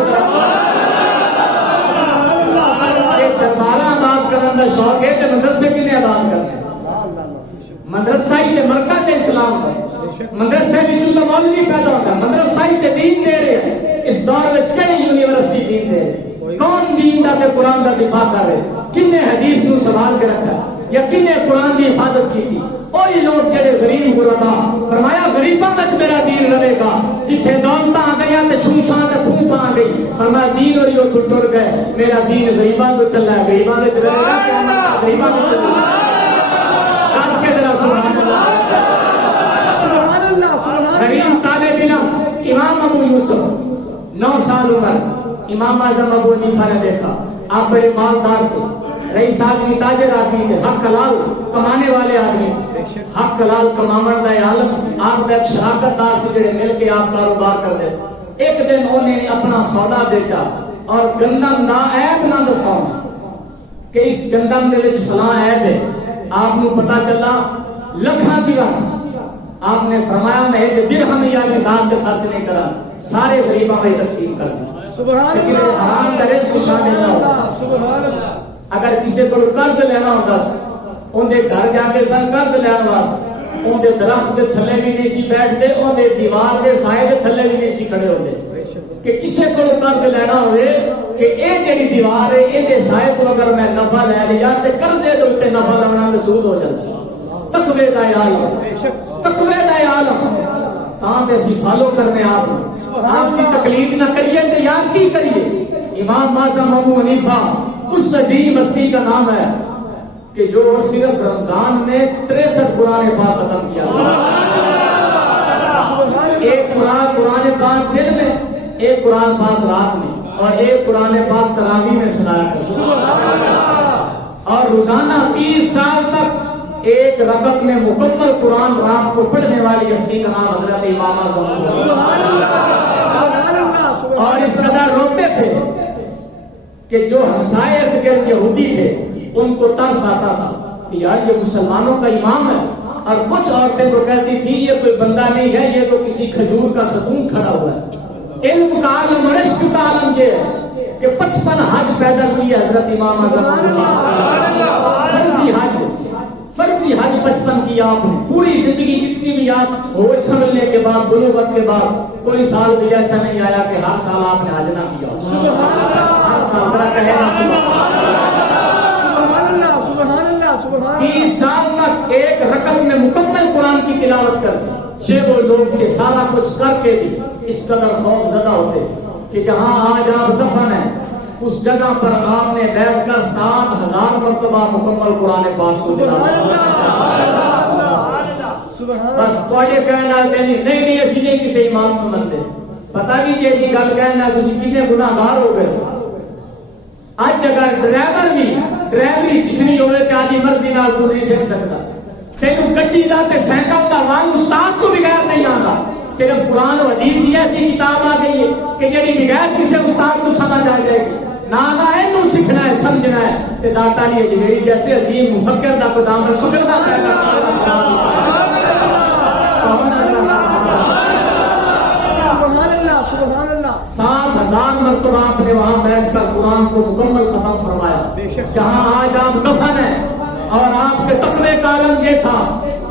دربارہ آباد کرنے کا شوق ہے کہ مدرسے کی نے آباد کرنے مدرسہ ہی تے مرکز اسلام مدرسے بھی تو مولوی پیدا ہوتا مدرسہ ہی تے دین دے رہے اس دور میں کئی یونیورسٹی دین دے رہے کون دین دا تے قرآن دا دفاع کر رہے کن نے حدیث نو سوال کے رکھا یا کن نے قرآن کی حفاظت کی تھی وہی لوگ جڑے غریب غربا فرمایا غریباں وچ میرا دین رہے گا جتھے دولتاں آ گئیاں تے شوشاں تے پھوپاں آ گئی فرمایا دین اور یہ ٹر گئے میرا دین غریباں تو چلا ہے غریباں وچ رہے گا قیامت غریباں وچ چلا ہے غریب طالب علم امام ابو یوسف 9 سال عمر امام اعظم ابو حنیفہ نے دیکھا آپ بڑے مالدار تھے رئیس آدمی تاجر آدمی تھے حق حلال کمانے والے آدمی تھے حق حلال کماون دا عالم آپ کا ایک شراکت دار سے جڑے مل کے آپ کاروبار کرتے تھے ایک دن انہوں نے اپنا سودا بیچا اور گندم دا عیب نہ دسا کہ اس گندم دے وچ فلاں عیب ہے آپ کو پتا چلا لکھاں درہم آپ نے فرمایا میں ایک درہم یا نظام کے خرچ نہیں کرا سارے غریباں میں تقسیم کر دیا سبحان اللہ حرام کرے سشان اللہ سبحان اللہ اگر کسی کو قرض لینا ہوتا ان دے گھر جا کے سن قرض لینا واسطے ان دے درخت کے تھلے بھی نہیں سی بیٹھتے ان دے دیوار کے سائے کے تھلے بھی نہیں سی کھڑے ہوتے کہ کسی کو قرض لینا ہوئے کہ اے جڑی دیوار ہے اے دے سائے کو اگر میں نفع لے لیا تے قرضے دے اوپر نفع لینا مسعود ہو جاتا ہے تقوی دا عالم تقوی دا عالم تاں تے اسی فالو کرنے آپ کی تقلید نہ کریے تے یاد کی کریے امام اعظم ابو حنیفہ اس عظیم ہستی کا نام ہے کہ جو صرف رمضان میں 63 قرآن پاک ختم کیا ایک قرآن پاک دن میں ایک قرآن پاک رات میں اور ایک قرآن پاک تراویح میں سنایا اور روزانہ 30 سال تک ایک رکعت میں مکمل قرآن رات کو پڑھنے والی ہستی کا نام حضرت امام اعظم اور اس قدر روتے تھے کہ جو ہمسائے ارد گرد یہودی تھے ان کو ترس آتا تھا کہ یار یہ مسلمانوں کا امام ہے اور کچھ عورتیں تو کہتی تھی یہ کوئی بندہ نہیں ہے یہ تو کسی کھجور کا ستون کھڑا ہوا ہے علم کا عالم اور عشق کا عالم یہ ہے کہ 55 حج پیدا کیے حضرت امام اعظم فرضی حج 55 کیا آپ نے پوری زندگی جتنی بھی آپ ہوش سمجھنے کے بعد بلوغت کے بعد کوئی سال بھی ایسا نہیں آیا کہ ہر سال آپ نے حج نہ کیا سبحان اللہ 30 سال تک ایک رقم میں مکمل قرآن کی تلاوت کر دی وہ لوگ کے سارا کچھ کر کے بھی اس قدر خوف زدہ ہوتے کہ جہاں آج آپ دفن ہیں اس جگہ پر آپ نے بیٹھ کر 7000 مرتبہ مکمل قرآن پاک کو بس کوئی کہنا نہیں اسی نے کسی امام کو منتے پتا نہیں جی گل کہنا تھی کتنے گناہگار ہو گئے اج اگر ڈرائیوری سیکھنی ہوئے کہ آدھی مرضی نال تو نہیں سیکھ سکتا تینوں گڈی دا تے سائیکل دا وان استاد کو بغیر نہیں آتا صرف قرآن و حدیث ہی ایسی کتاب آ گئی ہے کہ جڑی بغیر کسی استاد کو سمجھ آ جائے گی نہ اینو سیکھنا ہے سمجھنا ہے تے داتا علی اجمیری جیسے عظیم مفکر دا کو دامن پکڑنا پڑے سبحان اللہ 7000 مرتبہ آپ نے وہاں بیٹھ کر قرآن کو مکمل ختم فرمایا جہاں آج آپ دفن ہیں اور آپ کے تقوی کا عالم یہ تھا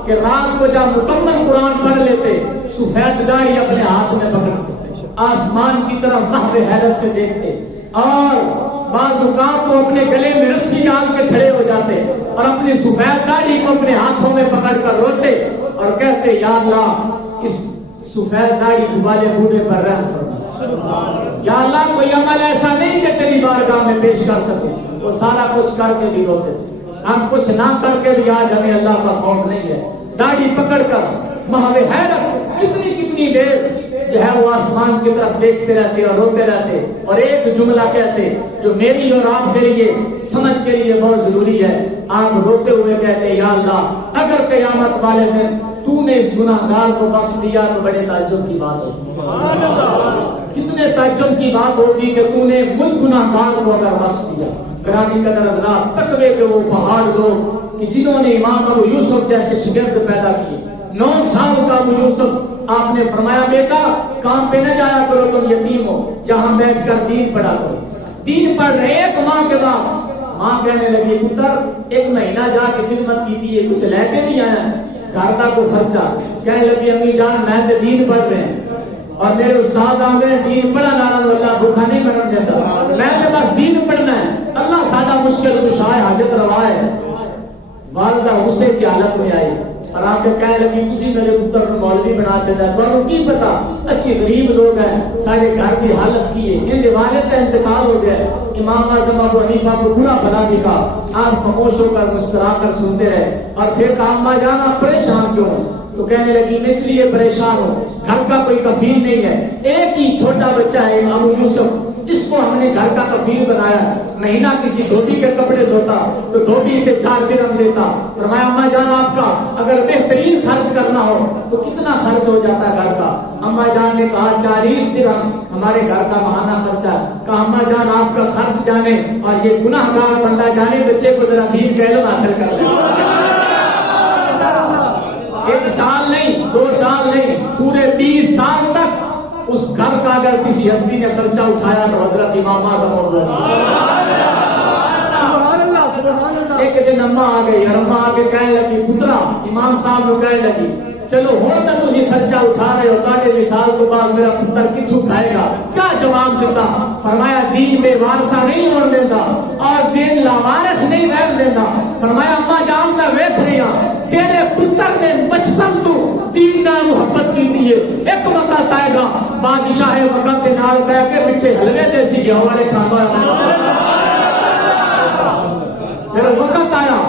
کہ رات کو جب مکمل قرآن پڑھ لیتے سفید داڑھی اپنے ہاتھ میں پکڑتے آسمان کی طرف محو حیرت سے دیکھتے اور بعض اوقات تو اپنے گلے میں رسی ڈال کے کھڑے ہو جاتے اور اپنی سفید داڑھی کو اپنے ہاتھوں میں پکڑ کر روتے اور کہتے یا اللہ اس سفید داڑھی والے بوڑھے پر رحم فرما یا اللہ کوئی عمل ایسا نہیں کہ تیری بارگاہ میں پیش کر سکوں. وہ سارا کچھ کر کے بھی روتے تھے. ہم کچھ نہ کر کے بھی آج ہمیں اللہ کا خوف نہیں ہے. داڑھی پکڑ کر محو حیرت کتنی دیر جو ہے وہ آسمان کی طرف دیکھتے رہتے اور روتے رہتے اور ایک جملہ کہتے جو میری اور آپ کے لیے سمجھ کے لیے بہت ضروری ہے. آپ روتے ہوئے کہتے یا اللہ اگر قیامت والے دن تو نے اس گناہگار کو بخش دیا تو بڑے تعجب کی بات ہوگی. کتنے تعجب کی بات ہوگی کہ تو نے مجھ گناہگار کو اگر بخش دیا. گرامی قدر حضرات تقوی کے وہ پہاڑ لوگ کہ جنہوں نے امام ابو یوسف جیسے شگرد پیدا کیے. 9 سال کا ابو یوسف آپ نے فرمایا بیٹا کام پہ نہ جایا کرو تم یتیم ہو جہاں بیٹھ کر دین پڑھا کرو. دین پڑھ رہے ایک ماہ کے بعد ماں کہنے لگی پتر 1 مہینہ جا کے خدمت کی تھی کچھ لے کے نہیں آیا گھر کا کو خرچہ. کہنے لگی امی جان میں تو دین پڑھ رہے ہیں اور میرے استاد آ گئے دین پڑھا لانا تو اللہ بھوکا نہیں مرن دیتا. میں تو بس دین پڑھنا ہے. اللہ سادہ مشکل کشا ہے حاجت روا ہے. والدہ غصے کی حالت میں آئی اور آپ کے کہنے لگی تھی میرے پتر مولوی بنا چاہتا ہے تو کی پتا اسی غریب لوگ ہیں سارے گھر کی حالت کی ہے. ان والد کا انتقال ہو گیا. امام اعظم ابو حنیفہ کو برا بنا دکھا. آپ خاموش ہو کر مسکرا کر سنتے رہے اور پھر کہا اما جان آپ پریشان کیوں ہیں؟ تو کہنے لگی میں اس لیے پریشان ہوں گھر کا کوئی کفیل نہیں ہے. ایک ہی چھوٹا بچہ ہے ابو یوسف جس کو ہم نے گھر کا کفیل بنایا. مہینہ کسی دھوبی کے کپڑے دھوتا تو دھوبی سے 4 درہم دیتا. فرمایا اما جان آپ کا اگر بہترین خرچ کرنا ہو تو کتنا خرچ ہو جاتا گھر کا؟ اما جان نے کہا 40 درہم ہمارے گھر کا ماہانہ خرچہ. کہا اما جان آپ کا خرچ جانے اور یہ گناہگار بندہ جانے بچے کو ذرا دین کا علم حاصل کر دیں. 1 سال نہیں 2 سال نہیں پورے 20 سال تک اس گھر کا اگر کسی ہستی نے خرچہ اٹھایا تو حضرت امام اعظم. ایک دن اما آ گئی اور اما آ کے کہنے لگی پترا امام صاحب کو کہنے لگی چلو ہوں تو تجھے خرچہ اٹھا رہے ہو تاکہ مثال کے بعد میرا پتر کتوں کھائے گا. کیا جواب دیتا؟ فرمایا دین بے وارثہ نہیں ہونے دیتا اور دین لاوارث نہیں رہ دیتا. فرمایا اما جان میں ویکھ رہی ہوں تیرے پتر نے بچپن تو دین نال محبت کی ہے. ایک وقت آئے گا بادشاہ وقت کے نال بیٹھ کے پیچھے حلوے دیسی گیہوں والے کھانا. پھر وقت آیا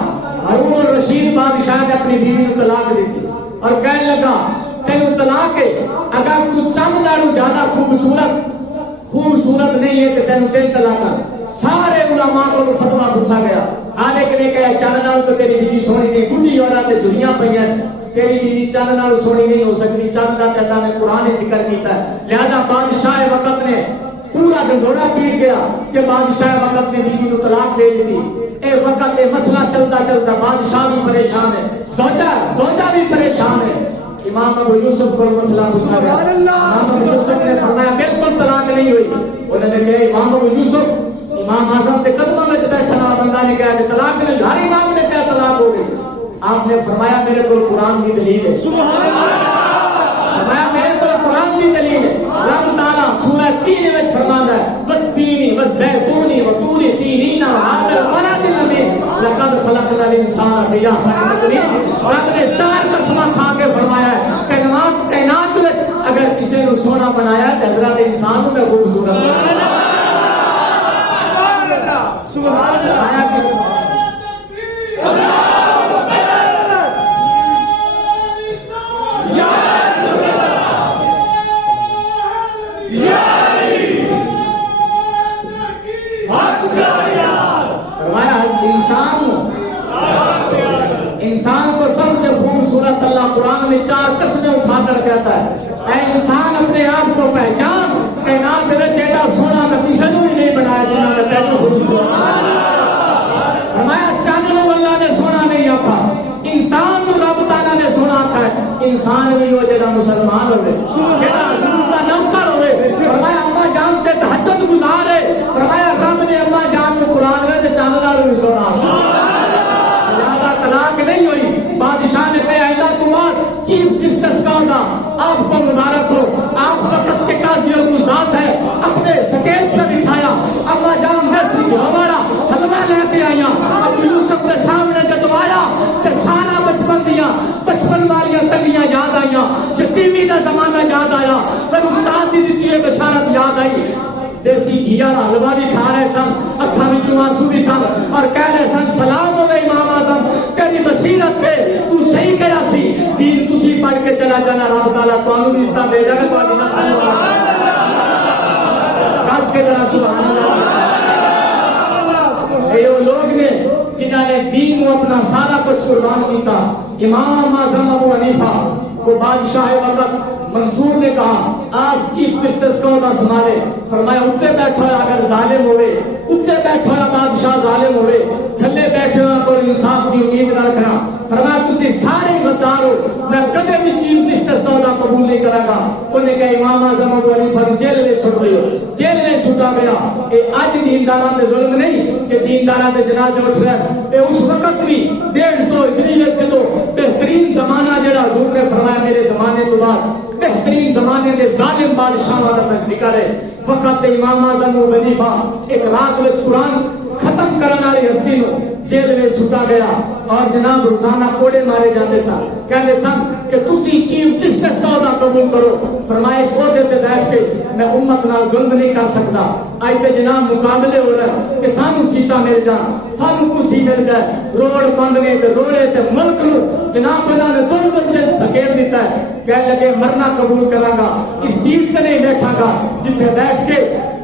ہارون الرشید بادشاہ نے اپنی بیوی کو طلاق دی تھی اور کہنے لگا تینوں طلاق ہے اگر تو چند نالوں زیادہ خوبصورت نہیں ہے کہ تینوں 3 طلاق. سارے علماء کو فتوا پوچھا گیا. آنے کے لیے کہا چند نال تو تیری بیوی سونی نہیں گڈی عورت جڑیاں پہ تیری بیوی چند نال سونی نہیں ہو سکتی. چند کا اللہ نے قرآن ذکر کیتا ہے. لہذا بادشاہ وقت نے پورا ڈنڈورا پیٹ گیا کہ بادشاہ وقت نے بیوی کو طلاق دے دی تھی. اے وقت یہ مسئلہ چلتا بادشاہ بھی پریشان ہے زوجہ بھی پریشان ہے. امام ابو یوسف کو مسئلہ پوچھا گیا. امام ابو یوسف نے فرمایا بالکل طلاق نہیں ہوئی. انہوں نے کہا امام ابو یوسف امام اعظم کے قدموں میں بیٹھا بندہ نے کہا کہ طلاق نہیں. ہر امام نے کہا طلاق ہو گئی. آپ نے فرمایا میرے کو قرآن کی دلیل ہے. فرمایا میرے کو قرآن کی دلیل ہے. رب تعالیٰ سورہ 3 میں فرماتا ہے والتین والزیتون وطور سینین وهذا البلد الامین لقد خلقنا الانسان فی احسن تقویم. رب نے 4 قسمیں کھا کے فرمایا کائنات میں اگر کسی نے سونا بنایا تو حضرت انسان میں خوبصورت بنایا. سبحان اللہ. انسان کو سب سے خوبصورت اللہ قرآن میں 4 قسمیں اٹھا کر کہتا ہے اے انسان اپنے آپ کو پہچان کائنات میں تیرا سونا میں کسی نے بھی نہیں بنایا جنہوں نے تیرا خوبصورت فرمایا. چاندوں اللہ نے سونا نہیں آتا انسان کو رب تعالیٰ نے سونا آتا ہے. انسان بھی ہو جگہ مسلمان ہوئے جگہ گرو کا نوکر ہوئے. فرمایا اما جان سے تہجد گزارے. فرمایا رب نے اما جان کو قرآن میں چاندنا بھی سونا طلاق نہیں ہوئی. بادشاہ نے کہا اللہ تمہار چیف جسٹس کا ہوگا آپ کو مبارک ہو. آپ وقت کے قاضیوں کو ذات ہے اپنے سکیت پہ بٹھایا. اما جان ہے ہمارا حلوہ لے کے آیا. ابو یوسف نے سامنے جتوایا کہ سارا بچپن والی تنگیاں یاد آئیاں. ٹی وی کا زمانہ یاد آیا. پھر استاد کی دیتی ہے بشارت یاد آئی. دیسی گھی گجیا حلوا بھی کھا رہے سن، اکھاں وچوں آنسو بھی سن، اور کہہ رہے سن سلام ہوے امام اعظم تیری بصیرت تے تو صحیح کہیا سی، دین تسی پڑھ کے چلا جانا، رب تعالیٰ تانوں بھی عزت دے گا، تہاڈی نسل کج کے ذرا سبحان اللہ۔ یہ وہ لوگ نے جنہوں نے دین کو اپنا سارا کچھ قربان کیتا۔ امام اعظم ابو حنیفہ کو بادشاہ وقت منصور نے کہا آپ چیف جسٹس کو نہ سنبھالے، فرمایا اتنے بیٹھا ہوا اگر ظالم ہوئے، اتنے بیٹھا ہوا بادشاہ ظالم ہوئے، تھلے بیٹھے ہوا کوئی انصاف کی امید نہ رکھنا، فرمایا تسی سارے غدار ہو، میں کبھی بھی چیف جسٹس کا قبول نہیں کرا گا۔ انہیں کہا امام اعظم ابو حنیفہ کو جیل میں چھوڑ دیو، جیل میں چھوٹا گیا۔ یہ اج دینداراں تے ظلم نہیں کہ دینداراں دے جنازے اٹھ رہے، یہ اس وقت بھی 150 ہجری وچ جدوں بہترین زمانہ جڑا حضور نے فرمایا میرے زمانے تو بعد بہترین زمانے دے ظالم بادشاہاں دا ذکر ہے، وقت امام اعظم ابو حنیفہ ایک رات وچ قرآن ختم کرنے والی ہستی نو جیل میں سٹا گیا، اور جناب روزانہ کوڑے مارے جاتے سن، کہتے سن کہ تسی چیف جسٹس کا عہدہ قبول کرو، فرمایا اس عہدے تے بیٹھ کے میں امت نال ظلم نہیں کر سکتا۔ آج تے جناب مقابلے ہو رہے کہ سانو سیٹاں مل جان، سانو کرسی مل جائے، روڑ بند نے تے روڑے تے ملک نو جناب انہوں نے 2 بجے دھکیل دیتا ہے، کہنے لگے مرنا قبول کراں گا، اس سیٹ تے نہیں بیٹھا گا جتنے بیٹھ کے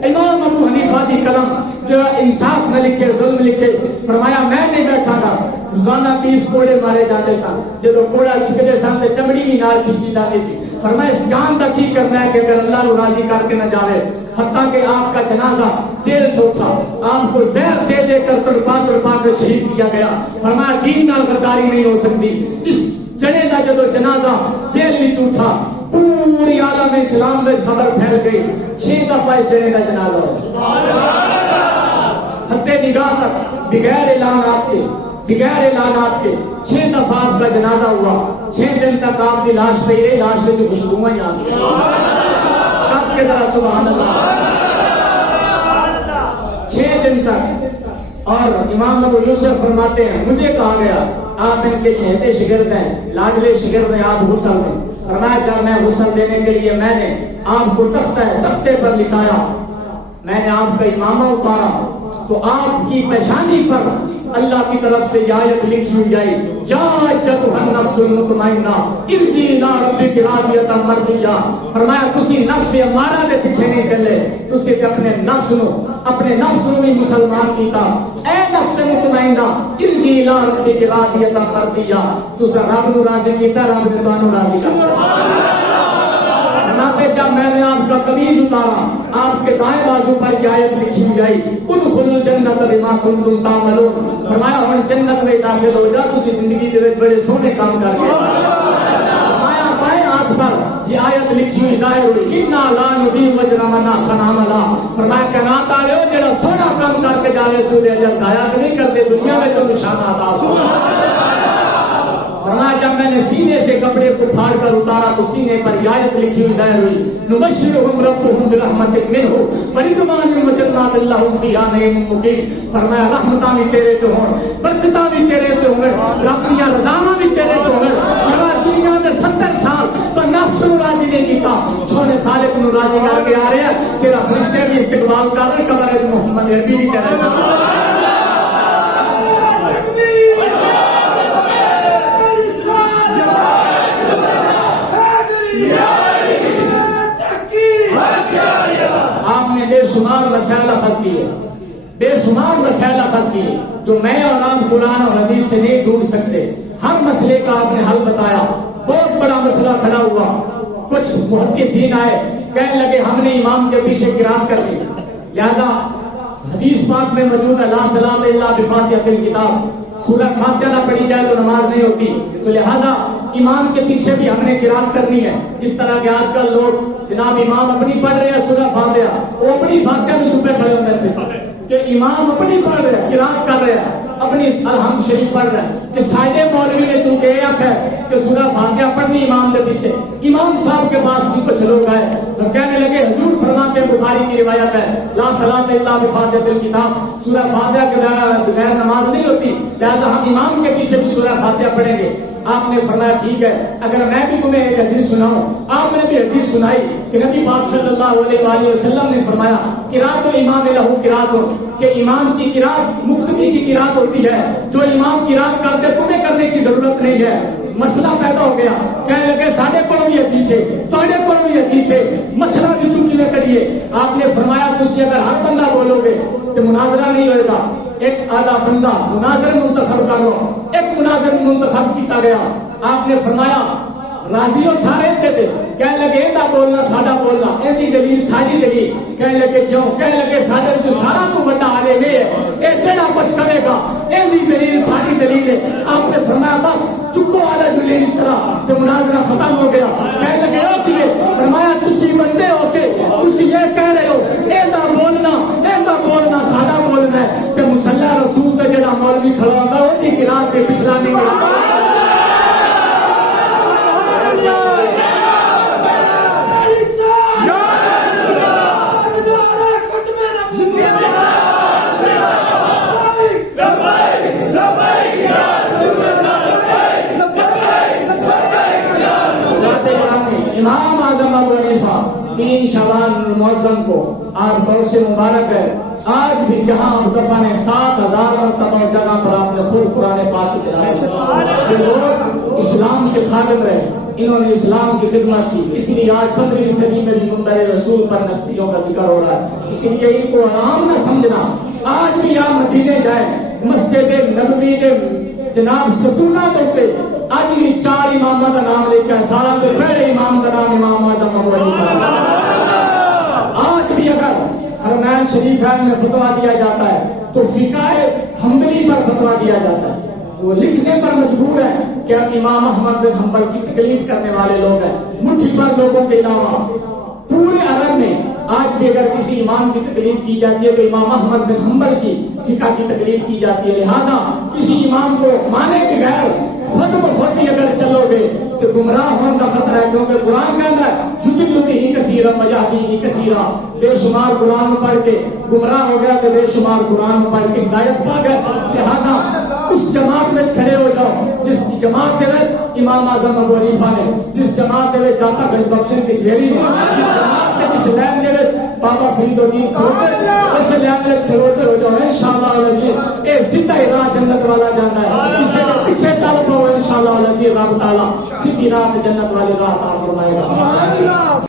امام ابو حنیفہ دی قلم جو انصاف نہ لکھے ظلم لکھے، فرمایا میں نہیں بیٹھا گا۔ روزانہ 20 کوڑے مارے جاتے سن، جب کوڑا چھکتے سن تو چمڑی بھی نال کھینچی جاتی تھی، فرمایا اس جان کا کی کرنا ہے کہ اگر اللہ کو راضی کر کے نہ جاوے، حتیٰ کہ آپ کا جنازہ جیل سے اٹھا، آپ کو زہر دے دے کر تڑپا کر شہید کیا گیا، فرمایا دین نال غداری نہیں ہو سکتی۔ اس جنے کا جب جنازہ جیل میں اٹھا، پوری عالم اسلام میں خبر پھیل گئی، 6 دفعہ اس جنے کا جنازہ ہوا، حد نگاہ تک بغیر اعلانات کے 6 دفعہ آپ کا جنازہ ہوا، 6 دن تک آپ کی لاش پہ رہی، لاش میں جو خوشبوئیں آ گئی، سب کے طرح سبحان اللہ 6 دن تک۔ اور امام ابو یوسف فرماتے ہیں مجھے کہا گیا آپ ان کے چہتے شگرد ہیں، لاڈلے شگرد ہیں، آپ غسل دیں، فرمایا جب میں غسل دینے کے لیے میں نے آپ کو تختے پر لکھایا، میں نے آپ کا امامہ اتارا تو آپ کی پیشانی پر اللہ کی طرف سے یہ آیت لکھی ہوئی جائے، یا ایتھا النفس المطمئنہ ارجعی الی ربک راضیۃ مرضیہ، فرمایا تسی نفس امارہ دے پیچھے نہیں چلے، تسی اپنے نفس نو بھی مسلمان کیتا، اے نفس مطمئنہ ارجعی الی ربک راضیۃ مرضیہ، تسی رب نو راضی کیتا، رب نے تانوں راضی کیتا۔ جب میں نے آپ کا قمیض اتارا، آپ کے دائیں بازو پر یہ آیت لکھی ہوئی آئی، ادخلوا الجنۃ بما کنتم تعملون، فرمایا ہن جنت میں داخل ہو جا، تسی زندگی دے وچ بڑے سونے کام کر کے، فرمایا بائیں ہاتھ پر یہ آیت لکھی ہوئی ظاہر ہوئی، انا لا نضیع اجر من احسن عملا، فرمایا کائنات والے جڑا سونا کام کر کے جاوے سورے اجر ضائع نہیں کرتے، دنیا میں تو نشانات آ فرمایا جب میں نے سینے سے کپڑے کو پھاڑ کر اتارا تو سینے پر آیت لکھی ہوئی ظاہر ہوئی، نبشرہم ربہم برحمت منہ ورضوان وجنات لہم فیہا نعیم مقیم، فرمایا رحمتاں بھی تیرے تو ہوں، برکتاں بھی تیرے تو ہوں، رب دیاں رضاواں بھی تیرے تو ہوں۔ دنیا میں 70 سال تو نفس نو راضی نہیں کیتا، سونے خالق نو راضی کر کے آ رہے ہیں، تیرا فرشتے بھی استقبال کر رہے، قبر محمد عربی بھی کہہ رہے ہیں۔ آپ نے بے شمار مسائل اخذ کیے، جو میں اور آپ قرآن اور حدیث سے نہیں ڈھونڈ سکتے، ہر مسئلے کا آپ نے حل بتایا، بہت بڑا مسئلہ کھڑا ہوا، کچھ محدثین آئے کہنے لگے ہم نے امام کے پیچھے قرات کر دی، لہذا حدیث پاک میں موجود ہے لا صلاۃ الا بفاتحۃ الکتاب، سورہ فاتحہ نہ پڑھی جائے تو نماز نہیں ہوتی، تو لہذا امام کے پیچھے بھی ہم نے قرات کرنی ہے، جس طرح کہ آج کل لوگ جناب امام اپنی پڑھ رہے ہیں سورہ فاتحہ، وہ اپنی فاتحہ میں چھپے کھڑے ہوتے ہیں کہ امام اپنی پڑھ رہے ہیں، قرات کر رہے ہیں، اپنی الحمد شریف پڑھ رہا ہے کہ سائدے مولوی نے تو کہ ہے کہ سورہ فاتحہ پڑھنی امام کے پیچھے. امام صاحب کے پاس بھی کچھ لوگ آئے تو کہنے لگے حضور فرماتے ہیں, بخاری کی روایت ہے, لا صلاۃ الا بفاتحۃ الکتاب, سورہ فاتحہ کے بغیر نماز نہیں ہوتی, لہذا ہم امام کے پیچھے بھی سورہ فاتحہ پڑھیں گے. آپ نے فرمایا ٹھیک ہے, اگر میں بھی تمہیں ایک حدیث سناؤں. آپ نے بھی حدیث سنائی کہ نبی پاک صلی اللہ علیہ وآلہ وسلم نے فرمایا قرات الامام لہو قرات, کہ امام کی قرات مقتدی کی قرات ہوتی ہے. جو امام قرات کرتے تمہیں کرنے کی ضرورت نہیں ہے. مسئلہ پیدا ہو گیا, کہنے لگے ساڈے کو بھی حدیث ہے, تواڈے کو بھی حدیث ہے, مسئلہ بھی چونکی نہ کریے. آپ نے فرمایا تسی اگر ہر بندہ بولو گے تو مناظرہ نہیں ہوئے گا. ایک آدھا بندہ مناظر منتخب کر لو. ایک مناظر منتخب کیتا گیا. آپ نے فرمایا راضی ہو سارے تھے, کہنے لگے ایڈا بولنا ساڈا بولنا, ایڈی دلیل ساری دلیل. کہنے لگے کیوں؟ کہنے لگے ساڈے جو سارا تو بڑا عالم ہے, اے جڑا کچھ کرے گا ایڈی دلیل ساری دلیل ہے. آپ نے فرمایا بس چکو والا دلیل اس طرح, تو مناظرہ ختم ہو گیا. کہنے لگے ہوتی ہے, فرمایا تسی بندے ہو کے تسی یہ کہہ رہے ہو ایڈا بولنا ساڈا بولنا ہے, کہ مصلی رسول کا جڑا مولوی کھڑا ہوتا ہے وہ کی قرات پہ پچھلا نہیں ہوتا. امام اعظم ابو حنیفہ 3 شعبان المعظم کو آج برس مبارک ہے. آج بھی جہاں مصطفیٰ نے 7000 مرتبہ جگہ پر آپ نے خود قرآن پاک تلاوت. یہ لوگ اسلام کے خادم رہے, انہوں نے اسلام کی خدمت کی, اس لیے آج 15ویں صدی میں بھی منبر رسول پر نستیوں کا ذکر ہو رہا ہے. اس لیے ان کو عام نہ سمجھنا. آج بھی آپ مدینے جائیں, مسجد نبوی کے جناب ستونات ہوتے, آج بھی 4 اماموں کا نام لے کر سارا تو پہلے امام کا نام امام اعظم ابو حنیفہ. آج بھی اگر حرمین شریفین میں فتویٰ دیا جاتا ہے تو فقہ حنبلی پر فتویٰ دیا جاتا ہے. وہ لکھنے پر مجبور ہے کہ ہم امام احمد بن حنبل کی تقلید کرنے والے لوگ ہیں. مٹھی پر لوگوں کے علاوہ پورے عرب میں آج بھی اگر کسی امام کی تقلید کی جاتی ہے تو امام احمد بن حنبل کی فقہ کی تقلید کی جاتی ہے. لہذا کسی امام کو مانے کے بغیر خود بخود ہی اگر چلو گے تو گمراہ ہونے کا خطرہ ہے, کیونکہ قرآن کے اندر جدی ہی کثیرہ مجاہدی ہی کثیرہ, بے شمار قرآن پڑھ کے گمراہ ہو گیا تو بے شمار قرآن پڑھ کے ہدایت پا گیا. لہذا اس جماعت میں کھڑے ہو جاؤ جس جماعت کے امام اعظم ابو حنیفہ نے, جس جماعت کے داتا گنج بخش کی جیری نے, جس جماعت کے جس لین کے بابا فرید الدین اس لین میں کھڑوتے ہو جاؤ. انشاءاللہ العزیز ایک سیدھا راہ جنت والا جانا ہے. اس سے پیچھے چل پاؤ, انشاءاللہ العزیز رب تعالیٰ سیدھی راہ جنت والی راہ عطا فرمائے گا.